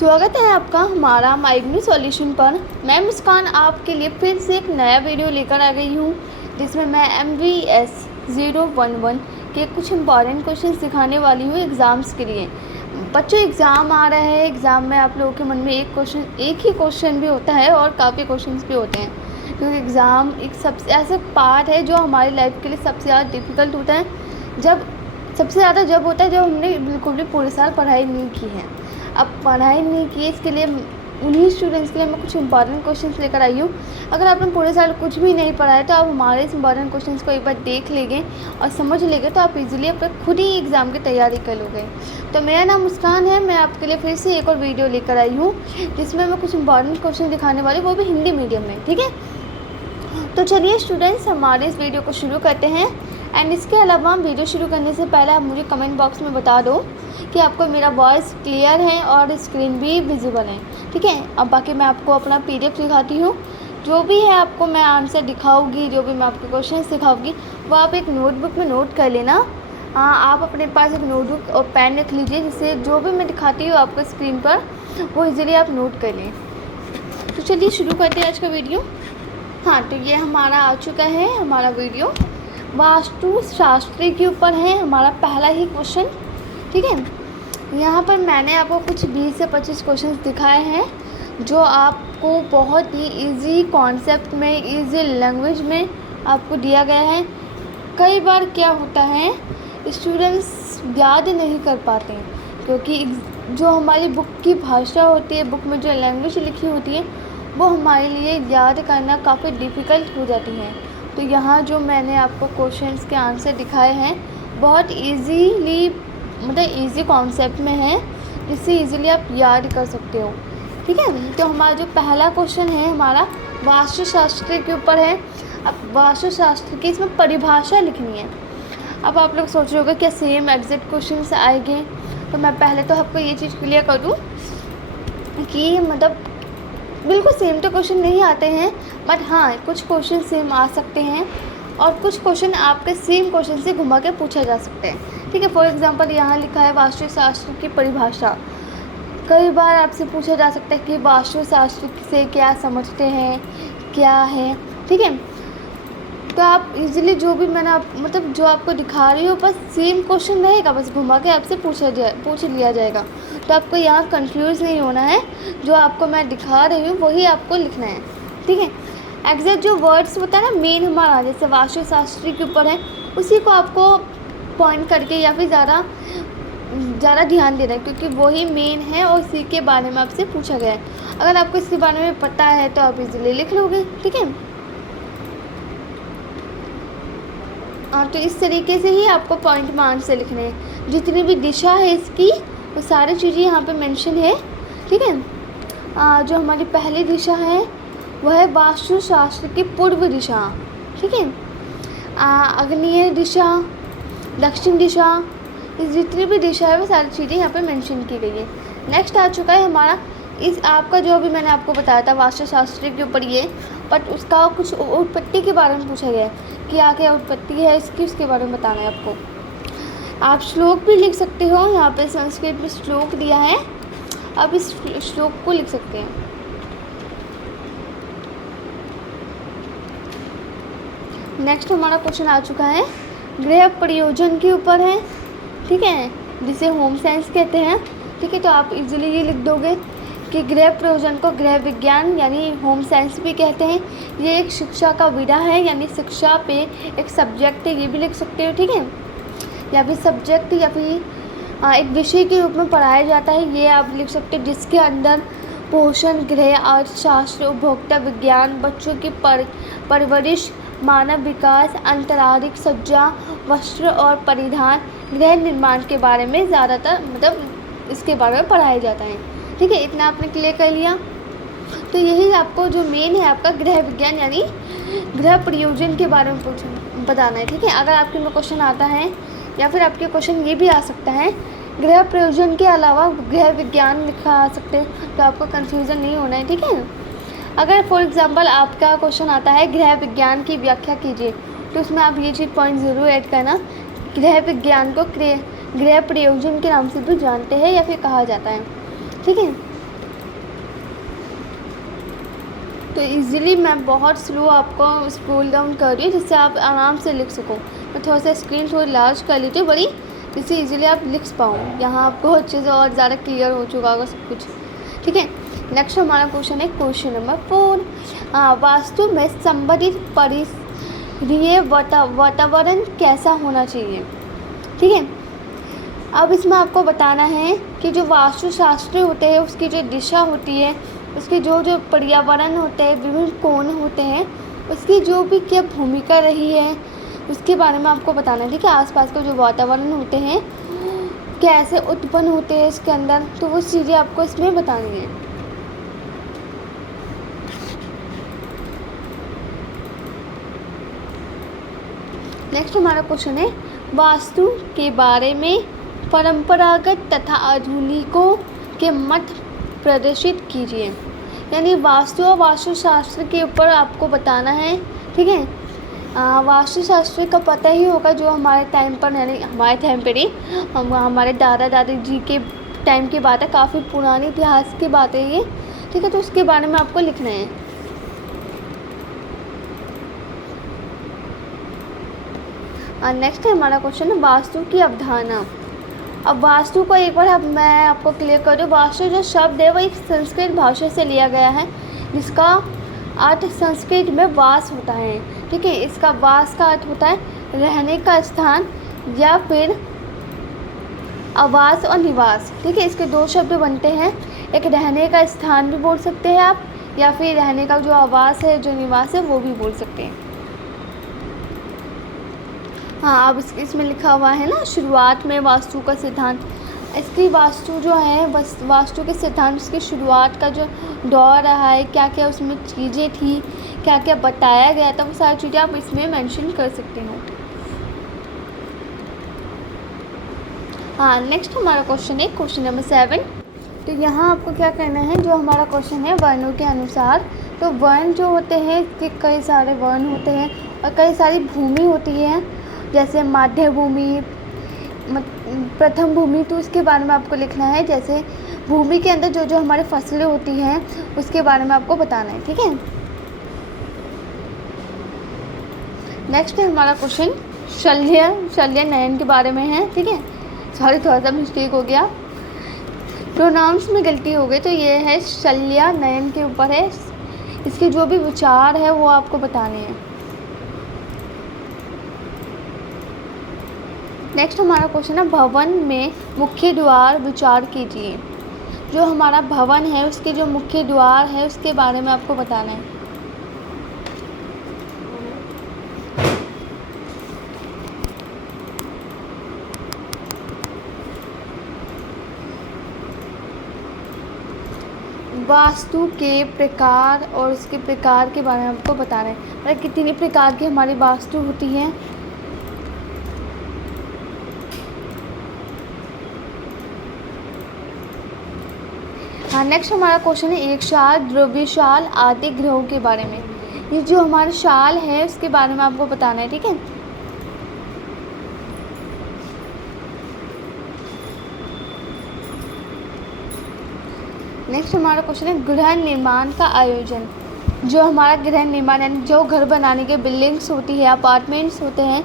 स्वागत है आपका हमारा माइग्नू सॉल्यूशन पर। मैं मुस्कान आपके लिए फिर से एक नया वीडियो लेकर आ गई हूँ, जिसमें मैं MVS 011 के कुछ इम्पॉर्टेंट क्वेश्चन दिखाने वाली हूँ एग्ज़ाम्स के लिए। बच्चों, एग्ज़ाम आ रहा है। एग्ज़ाम में आप लोगों के मन में एक ही क्वेश्चन भी होता है और काफ़ी क्वेश्चन भी होते हैं, क्योंकि एग्ज़ाम एक सबसे ऐसा पार्ट है जो हमारी लाइफ के लिए सबसे ज़्यादा डिफ़िकल्ट होता है। सबसे ज़्यादा जब होता है जब हमने बिल्कुल भी पूरे साल पढ़ाई नहीं की है। अब पढ़ाई नहीं की, इसके लिए उन्हीं स्टूडेंट्स के लिए मैं कुछ इंपॉर्टेंट क्वेश्चंस लेकर आई हूँ। अगर आपने पूरे साल कुछ भी नहीं पढ़ा है तो आप हमारे इस इंपॉर्टेंट क्वेश्चंस को एक बार देख लेंगे और समझ लेंगे तो आप इजीली अपने खुद ही एग्ज़ाम की तैयारी कर लोगे। तो मेरा नाम मुस्कान है। मैं आपके लिए फिर से एक और वीडियो लेकर आई हूँ, जिसमें मैं कुछ इंपॉर्टेंट क्वेश्चन दिखाने वाली, वो भी हिंदी मीडियम में। ठीक है, तो चलिए स्टूडेंट्स, हमारे इस वीडियो को शुरू करते हैं। एंड इसके अलावा वीडियो शुरू करने से पहले आप मुझे कमेंट बॉक्स में बता दो कि आपको मेरा वॉइस क्लियर है और स्क्रीन भी विजिबल है। ठीक है, अब बाकी मैं आपको अपना PDF दिखाती हूँ। जो भी है आपको मैं आंसर दिखाऊंगी, जो भी मैं आपके क्वेश्चन दिखाऊंगी, वो आप एक नोटबुक में नोट कर लेना। आप अपने पास एक नोटबुक और पेन रख लीजिए, जिससे जो भी मैं दिखाती हूँ आपको स्क्रीन पर, वो इजीली आप नोट कर लें। तो चलिए शुरू करते हैं आज का वीडियो। हाँ, तो ये हमारा आ चुका है हमारा वीडियो। वास्तु शास्त्री के ऊपर है हमारा पहला ही क्वेश्चन। ठीक है, यहाँ पर मैंने आपको कुछ 20 से 25 क्वेश्चन दिखाए हैं, जो आपको बहुत ही इजी कॉन्सेप्ट में, इजी लैंग्वेज में आपको दिया गया है। कई बार क्या होता है, स्टूडेंट्स याद नहीं कर पाते, क्योंकि जो हमारी बुक की भाषा होती है, बुक में जो लैंग्वेज लिखी होती है, वो हमारे लिए याद करना काफ़ी डिफ़िकल्ट हो जाती है। तो यहाँ जो मैंने आपको क्वेश्चंस के आंसर दिखाए हैं, बहुत इजीली, मतलब इजी कॉन्सेप्ट में है, जिससे इजीली आप याद कर सकते हो। ठीक है, तो हमारा जो पहला क्वेश्चन है हमारा वास्तुशास्त्र के ऊपर है। अब वास्तुशास्त्र की इसमें परिभाषा लिखनी है। अब आप लोग सोच रहे होंगे क्या सेम एग्जैक्ट क्वेश्चन आएंगे, तो मैं पहले तो आपको ये चीज़ क्लियर कर दूँ कि मतलब बिल्कुल सेम तो क्वेश्चन नहीं आते हैं, बट हाँ, कुछ क्वेश्चन सेम आ सकते हैं और कुछ क्वेश्चन आपके सेम क्वेश्चन से घुमा के पूछा जा सकते हैं। ठीक है, फॉर एग्जांपल यहाँ लिखा है वास्तुशास्त्र की परिभाषा। कई बार आपसे पूछा जा सकता है कि वास्तुशास्त्र से क्या समझते हैं, क्या है। ठीक है, तो आप इजीली जो भी मैंने जो आपको दिखा रही हो, बस सेम क्वेश्चन रहेगा, बस घुमा के आपसे पूछ लिया जाएगा। तो आपको यहाँ कंफ्यूज नहीं होना है, जो आपको मैं दिखा रही हूँ वही आपको लिखना है। ठीक है, एग्जैक्ट जो वर्ड्स होता है ना मेन हमारा, जैसे वास्तुशास्त्री के ऊपर है, उसी को आपको पॉइंट करके या फिर ज़्यादा ध्यान देना है, क्योंकि वही मेन है और इसी के बारे में आपसे पूछा गया है। अगर आपको इसके बारे में पता है तो आप इजीली लिख लोगे। ठीक है, तो इस तरीके से ही आपको पॉइंट में आंसर लिखने हैं। जितनी भी दिशा है इसकी, वो सारी चीज़ें यहाँ पे मेंशन है। ठीक है, जो हमारी पहली दिशा है वह है वास्तुशास्त्र की पूर्व दिशा। ठीक है, आग्नेय दिशा, दक्षिण दिशा, इस जितनी भी दिशा है वो सारी चीज़ें यहाँ पे मेंशन की गई है। नेक्स्ट आ चुका है हमारा आपका जो भी मैंने आपको बताया था वास्तुशास्त्र के ऊपर ये, बट उसका कुछ उत्पत्ति के बारे में पूछा गया है कि क्या उत्पत्ति है इसकी, उसके बारे में बताना है आपको। आप श्लोक भी लिख सकते हो, यहाँ पे संस्कृत में श्लोक दिया है, अब इस श्लोक को लिख सकते हैं। नेक्स्ट हमारा क्वेश्चन आ चुका है गृह प्रयोजन के ऊपर है। ठीक है, जिसे होम साइंस कहते हैं। ठीक है, तो आप इजीली ये लिख दोगे कि गृह प्रयोजन को गृह विज्ञान यानी होम साइंस भी कहते हैं। ये एक शिक्षा का विधा है, यानी शिक्षा पे एक सब्जेक्ट है, ये भी लिख सकते हो। ठीक है, या फिर सब्जेक्ट या फिर एक विषय के रूप में पढ़ाया जाता है, ये आप लिख सकते हो, जिसके अंदर पोषण, गृह, अर्थशास्त्र, उपभोक्ता विज्ञान, बच्चों की परवरिश, मानव विकास, अंतरारिक सज्जा, वस्त्र और परिधान, गृह निर्माण के बारे में ज़्यादातर इसके बारे में पढ़ाया जाता है। ठीक है, इतना आपने क्लियर कर लिया। तो यही आपको जो मेन है आपका गृह विज्ञान यानी गृह प्रयोजन के बारे में बताना है। ठीक है, अगर आपके में क्वेश्चन आता है या फिर आपके क्वेश्चन ये भी आ सकता है गृह प्रयोजन के अलावा गृह विज्ञान लिखा आ सकते हैं, तो आपको कन्फ्यूज़न नहीं होना है। ठीक है, अगर फॉर एग्जांपल आपका क्वेश्चन आता है गृह विज्ञान की व्याख्या कीजिए, तो उसमें आप ये चीज़ पॉइंट ज़रूर ऐड करना, गृह विज्ञान को गृह प्रयोजन के नाम से भी जानते हैं या फिर कहा जाता है। ठीक है, तो इजीली मैं बहुत स्लो आपको स्क्रॉल डाउन कर रही हूँ जिससे आप आराम से लिख सको। मैं थोड़ा सा स्क्रीन थोड़ी लार्ज कर ली थी बड़ी, जिससे इजीली आप लिख पाओ। यहाँ आपको अच्छे से और ज़्यादा क्लियर हो चुका होगा सब कुछ। ठीक है, नेक्स्ट हमारा क्वेश्चन है क्वेश्चन नंबर 4। वास्तु में संबंधित परिसरीय वातावरण कैसा होना चाहिए। ठीक है, अब इसमें आपको बताना है कि जो वास्तुशास्त्र होते हैं उसकी जो दिशा होती है, उसके जो जो पर्यावरण होते हैं, विभिन्न कोण होते हैं, उसकी जो भी क्या भूमिका रही है उसके बारे में आपको बताना है। ठीक है, आसपास का जो वातावरण होते हैं कैसे उत्पन्न होते हैं इसके अंदर, तो वो चीज़ें आपको इसमें बतानी है। नेक्स्ट हमारा क्वेश्चन है वास्तु के बारे में परंपरागत तथा आधुनिकों के मत प्रदर्शित कीजिए। यानी वास्तु और वास्तुशास्त्र के ऊपर आपको बताना है। ठीक है, वास्तुशास्त्र का पता ही होगा, जो हमारे टाइम पर, यानी हमारे टाइम पर नहीं, हमारे दादा दादी जी के टाइम की बात है, काफ़ी पुरानी इतिहास की बात है ये। ठीक है, तो उसके बारे में आपको लिखना है। नेक्स्ट है हमारा क्वेश्चन वास्तु की अवधारणा। अब वास्तु को एक बार मैं आपको क्लियर कर दूँ। वास्तु जो शब्द है वो एक संस्कृत भाषा से लिया गया है, जिसका अर्थ संस्कृत में वास होता है। ठीक है, इसका वास का अर्थ होता है रहने का स्थान या फिर आवास और निवास। ठीक है, इसके दो शब्द बनते हैं, एक रहने का स्थान भी बोल सकते हैं आप, या फिर रहने का जो आवास है, जो निवास है, वो भी बोल सकते हैं। हाँ, अब इसमें लिखा हुआ है ना, शुरुआत में वास्तु का सिद्धांत। इसकी वास्तु जो है, बस वास्तु के सिद्धांत, उसकी शुरुआत का जो दौर रहा है, क्या क्या उसमें चीज़ें थी, क्या क्या बताया गया था, वो सारी चीज़ें आप इसमें मेंशन कर सकते हो। हाँ, नेक्स्ट हमारा क्वेश्चन है क्वेश्चन नंबर 7। तो यहाँ आपको क्या करना है, जो हमारा क्वेश्चन है वर्णों के अनुसार। तो वर्ण जो होते हैं कि कई सारे वर्ण होते हैं और कई सारी भूमि होती है, जैसे माध्य भूमि, प्रथम भूमि, तो उसके बारे में आपको लिखना है। जैसे भूमि के अंदर जो जो हमारी फसलें होती हैं उसके बारे में आपको बताना है। ठीक है, नेक्स्ट है हमारा क्वेश्चन शल्य नयन के बारे में है। ठीक है, सॉरी थोड़ा सा मिस्टेक हो गया, प्रोनाउंस में गलती हो गई, तो ये है शल्य नयन के ऊपर है। इसके जो भी विचार है वो आपको बताने हैं। नेक्स्ट हमारा क्वेश्चन है भवन में मुख्य द्वार विचार कीजिए। जो हमारा भवन है उसके जो मुख्य द्वार है उसके बारे में आपको बताना है। वास्तु के प्रकार और उसके प्रकार के बारे में आपको बताना है, मतलब कितनी प्रकार की हमारी वास्तु होती है। हाँ, नेक्स्ट हमारा क्वेश्चन है एक शाल, द्रव्यशाल आदि ग्रहों के बारे में। ये जो हमारी शाल है उसके बारे में आपको बताना है। ठीक है, नेक्स्ट हमारा क्वेश्चन है गृह निर्माण का आयोजन। जो हमारा गृह निर्माण यानी जो घर बनाने के बिल्डिंग्स होती है, अपार्टमेंट्स होते हैं,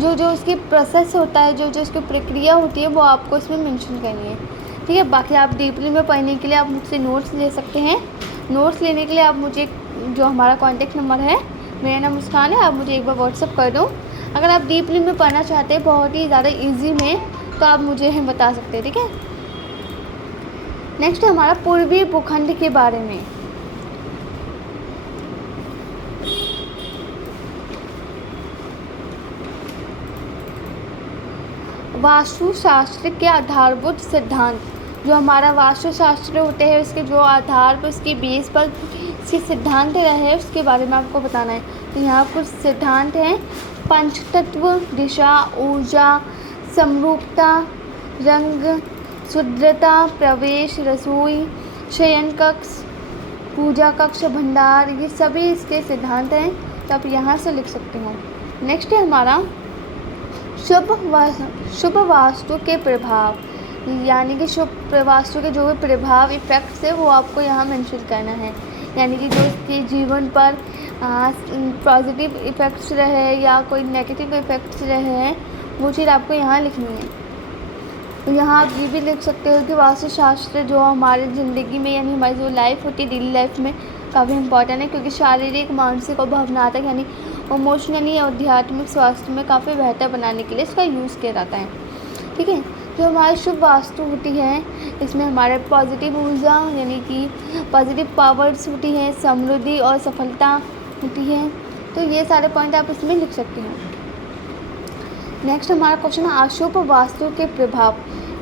जो जो उसकी प्रोसेस होता है, जो जो उसकी प्रक्रिया होती है, वो आपको इसमें मेंशन करनी है। ठीक है, बाकी आप डीपली में पढ़ने के लिए आप मुझसे नोट्स ले सकते हैं। नोट्स लेने के लिए आप मुझे, जो हमारा कॉन्टेक्ट नंबर है, मेरा नाम मुस्कान है, आप मुझे एक बार व्हाट्सअप कर दो। अगर आप डीपली में पढ़ना चाहते हैं बहुत ही ज़्यादा ईजी में, तो आप मुझे बता सकते हैं। ठीक है, नेक्स्ट हमारा पूर्वी भूखंड के बारे में। वास्तुशास्त्र के आधारभूत सिद्धांत। जो हमारा वास्तुशास्त्र होते हैं उसके जो आधार पर, उसकी बेस पर इसके सिद्धांत रहे उसके बारे में आपको बताना है। तो यहाँ कुछ सिद्धांत हैं, पंचतत्व, दिशा, ऊर्जा, समरूपता, रंग, शुद्धता, प्रवेश, रसोई, शयन कक्ष, पूजा कक्ष, भंडार, ये सभी इसके सिद्धांत हैं, तो आप यहाँ से लिख सकते हो। नेक्स्ट है हमारा शुभ वास्तु के प्रभाव, यानी कि शुभ वास्तु के जो भी प्रभाव इफेक्ट्स है वो आपको यहाँ मेंशन करना है। यानी कि जो उसके जीवन पर पॉजिटिव इफ़ेक्ट्स रहे या कोई नेगेटिव इफ़ेक्ट्स रहे हैं, वो चीज़ आपको यहाँ लिखनी है। तो यहाँ आप ये भी लिख सकते हो कि वास्तुशास्त्र जो हमारे ज़िंदगी में यानी हमारी जो लाइफ होती है डेली लाइफ में काफ़ी इम्पॉर्टेंट है, क्योंकि शारीरिक, मानसिक और भावनात्मक यानी इमोशनली और आध्यात्मिक स्वास्थ्य में काफ़ी बेहतर बनाने के लिए इसका यूज़ किया जाता है। ठीक है, जो हमारी शुभ वास्तु होती है इसमें हमारे पॉजिटिव ऊर्जा यानी कि पॉजिटिव पावर्स होती हैं, समृद्धि और सफलता होती है। तो ये सारे पॉइंट आप इसमें लिख सकते हैं। नेक्स्ट हमारा क्वेश्चन है अशुभ वास्तु के प्रभाव,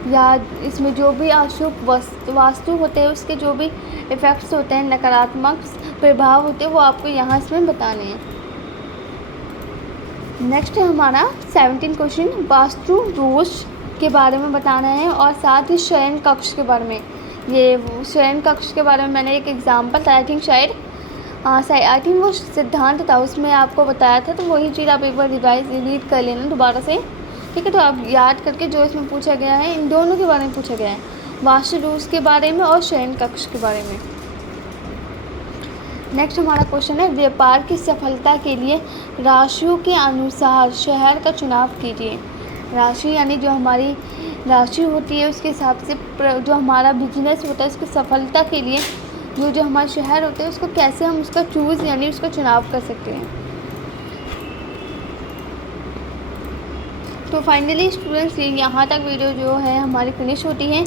या इसमें जो भी अशुभ वास्तु होते हैं उसके जो भी इफ़ेक्ट्स होते हैं, नकारात्मक प्रभाव होते हैं, वो आपको यहाँ इसमें बताने हैं। नेक्स्ट है हमारा 17 क्वेश्चन वास्तु दोष के बारे में बताना है और साथ ही शयन कक्ष के बारे में। ये शयन कक्ष के बारे में मैंने एक एग्जाम्पल था, आई थिंक वो सिद्धांत था, उसमें आपको बताया था, तो वही चीज़ आप एक बार रीड कर लेना दोबारा से। ठीक है, तो आप याद करके जो इसमें पूछा गया है इन दोनों के बारे में पूछा गया है, वास्तु दोष के बारे में और शयन कक्ष के बारे में। नेक्स्ट हमारा क्वेश्चन है व्यापार की सफलता के लिए राशियों के अनुसार शहर का चुनाव कीजिए। राशि यानी जो हमारी राशि होती है उसके हिसाब से जो हमारा बिजनेस होता है उसकी सफलता के लिए जो हमारे शहर होते हैं उसको कैसे हम उसका चूज़ यानी उसका चुनाव कर सकते हैं। तो फाइनली स्टूडेंट्स यहाँ तक वीडियो जो है हमारी फिनिश होती है।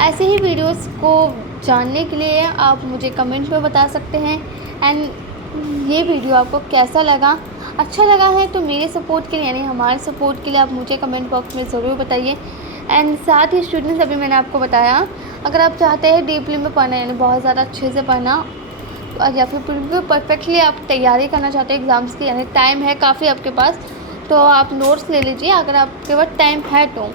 ऐसे ही वीडियोस को जानने के लिए आप मुझे कमेंट में बता सकते हैं। एंड ये वीडियो आपको कैसा लगा, अच्छा लगा है तो मेरे सपोर्ट के लिए यानी हमारे सपोर्ट के लिए आप मुझे कमेंट बॉक्स में ज़रूर बताइए। एंड साथ ही स्टूडेंट्स अभी मैंने आपको बताया अगर आप चाहते हैं डीपली में पढ़ना यानी बहुत ज़्यादा अच्छे से पढ़ना या फिर बिल्कुल परफेक्टली आप तैयारी करना चाहते हैं एग्ज़ाम्स की, यानी टाइम है काफ़ी आपके पास, तो आप नोट्स ले लीजिए अगर आपके पास टाइम है तो।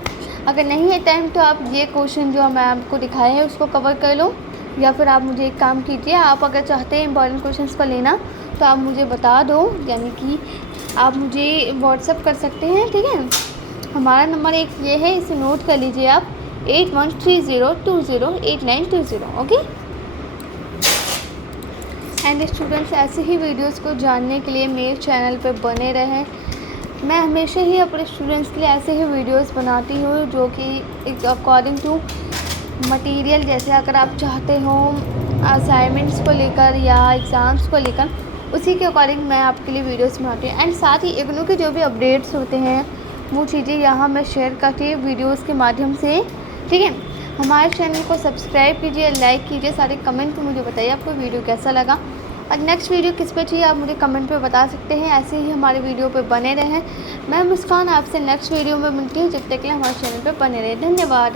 अगर नहीं है टाइम तो आप ये क्वेश्चन जो मैं आपको दिखाए हैं उसको कवर कर लो, या फिर आप मुझे एक काम कीजिए, आप अगर चाहते हैं इंपॉर्टेंट क्वेश्चंस को लेना तो आप मुझे बता दो, यानी कि आप मुझे व्हाट्सअप कर सकते हैं। ठीक है, हमारा नंबर एक ये है, इसे नोट कर लीजिए आप 8130208920। ओके। एंड स्टूडेंट्स ऐसे ही वीडियोस को जानने के लिए मेरे चैनल पर बने रहें। मैं हमेशा ही अपने स्टूडेंट्स के लिए ऐसे ही वीडियोस बनाती हूँ जो कि अकॉर्डिंग टू मटेरियल, जैसे अगर आप चाहते हो असाइनमेंट्स को लेकर या एग्ज़ाम्स को लेकर, उसी के अकॉर्डिंग मैं आपके लिए वीडियोस बनाती हूँ। एंड साथ ही इग्नू के जो भी अपडेट्स होते हैं वो चीज़ें यहाँ मैं शेयर करती हूँ वीडियोस के माध्यम से। ठीक है, हमारे चैनल को सब्सक्राइब कीजिए, लाइक कीजिए, सारे कमेंट में मुझे बताइए आपको वीडियो कैसा लगा और नेक्स्ट वीडियो किस पे चाहिए आप मुझे कमेंट पे बता सकते हैं। ऐसे ही हमारे वीडियो पे बने रहें। मैं मुस्कान आपसे नेक्स्ट वीडियो में मिलती हूँ, जब तक के लिए हमारे चैनल पे बने रहें। धन्यवाद।